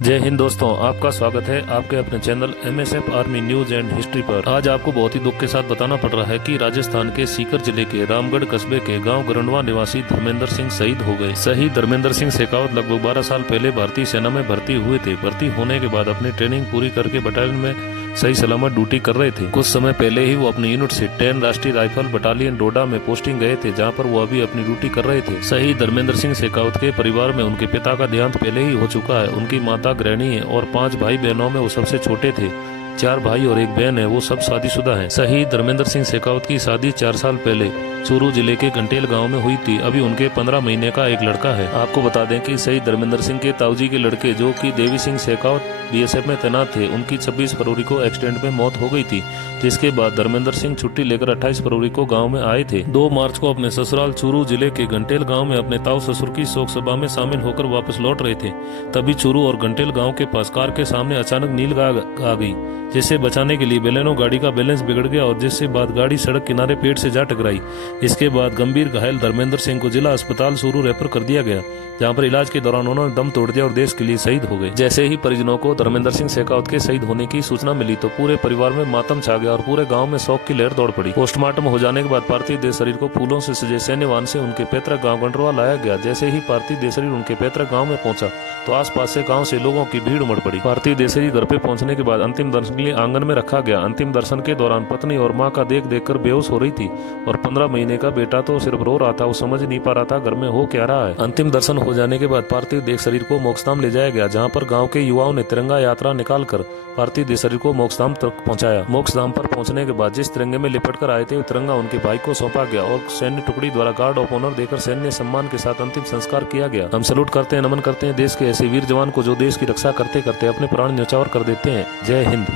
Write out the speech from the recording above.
जय हिंद दोस्तों, आपका स्वागत है आपके अपने channel MSF army news and history पर। आज आपको बहुत ही दुख के साथ बताना पड़ रहा है कि राजस्थान के सीकर जिले के रामगढ़ कस्बे के गांव गरंडवा निवासी धर्मेंद्र सिंह शहीद हो गए। शहीद धर्मेंद्र सिंह शेखावत लगभग 12 साल पहले भारतीय सेना में भर्ती हुए थे। भर्ती होने के बाद अपनी ट्रेनिंग पूरी करके बटालियन में सही सलामत ड्यूटी कर रहे थे। कुछ समय पहले ही वो अपनी यूनिट से 10 राष्ट्रीय राइफल बटालियन डोडा में पोस्टिंग गए थे, जहां पर वो अभी अपनी ड्यूटी कर रहे थे। शहीद धर्मेंद्र सिंह शेखावत के परिवार में उनके पिता का देहांत पहले ही हो चुका है। उनकी माता गृहिणी है और 5 भाई बहनों में वो सबसे छोटे थे। 4 भाई और 1 बहन है, वो सब शादीशुदा हैं। शहीद धर्मेंद्र सिंह शेखावत की शादी 4 साल पहले चूरू जिले के घंटेल गांव में हुई थी। अभी उनके 15 महीने का एक लड़का है। आपको बता दें कि शहीद धर्मेंद्र सिंह के ताऊजी के लड़के जो कि देवी सिंह शेखावत BSF में तैनात थे, उनकी 26 फरवरी को एक्सीडेंट में मौत हो गई थी। जिसके बाद धर्मेंद्र सिंह छुट्टी लेकर 28 फरवरी को गांव में आए थे। 2 मार्च को अपने ससुराल चूरू जिले के घंटेल गांव में अपने ताऊ ससुर की शोक सभा में शामिल होकर वापस लौट रहे थे। तभी चूरू और घंटेल गांव के पास कार के सामने अचानक नीलगाय आ गई, जिसे बचाने के लिए बेलेनो गाड़ी का बैलेंस बिगड़ गया और जिससे बाद गाड़ी सड़क किनारे पेड़ से जा टकराई। इसके बाद गंभीर घायल धर्मेंद्र सिंह को जिला अस्पताल चूरू रेफर कर दिया गया, जहां पर इलाज के दौरान उन्होंने दम तोड़ दिया और देश के लिए शहीद हो गए। जैसे ही परिजनों को धर्मेंद्र सिंह शेखावत के शहीद होने की सूचना मिली तो पूरे परिवार में मातम छा गया और पूरे गांव में शोक की लहर दौड़ पड़ी। पोस्टमार्टम हो जाने के बाद पार्थिव देह शरीर को फूलों से सजे सैन्य वाहन से उनके पैतृक गांव गंडरवा लाया गया। जैसे ही पार्थिव देह शरीर उनके पैतृक गांव में पहुंचा तो आसपास से गांव से लोगों की भीड़ उमड़ पड़ी। पार्थिव देह शरीर घर पे पहुंचने के बाद अंतिम दर्शन के लिए आंगन में रखा गया। अंतिम दर्शन के दौरान पत्नी और मां का देख देख कर बेहोश हो रही थी और 15 महीने का बेटा तो सिर्फ रो रहा था, वो समझ नहीं पा रहा था घर में हो क्या रहा है। अंतिम दर्शन हो जाने के बाद पार्थिव देह शरीर को मोक्षधाम ले जाया गया, जहां पर गांव के युवाओं ने तिरंगा यात्रा निकालकर पार्थिव देह शरीर को मोक्षधाम तक पहुंचाया। मोक्षधाम पर पहुंचने के बाद जिस तिरंगे में लिपट कर आए थे वो तिरंगा उनके भाई को सौंपा गया और सैन्य टुकड़ी द्वारा गार्ड ऑफ ऑनर देकर सैन्य सम्मान के साथ अंतिम संस्कार किया गया। हम सैल्यूट करते हैं, नमन करते हैं देश के ऐसे वीर जवान को जो देश की रक्षा करते करते अपने प्राण न्यौछावर कर देते हैं। जय हिंद।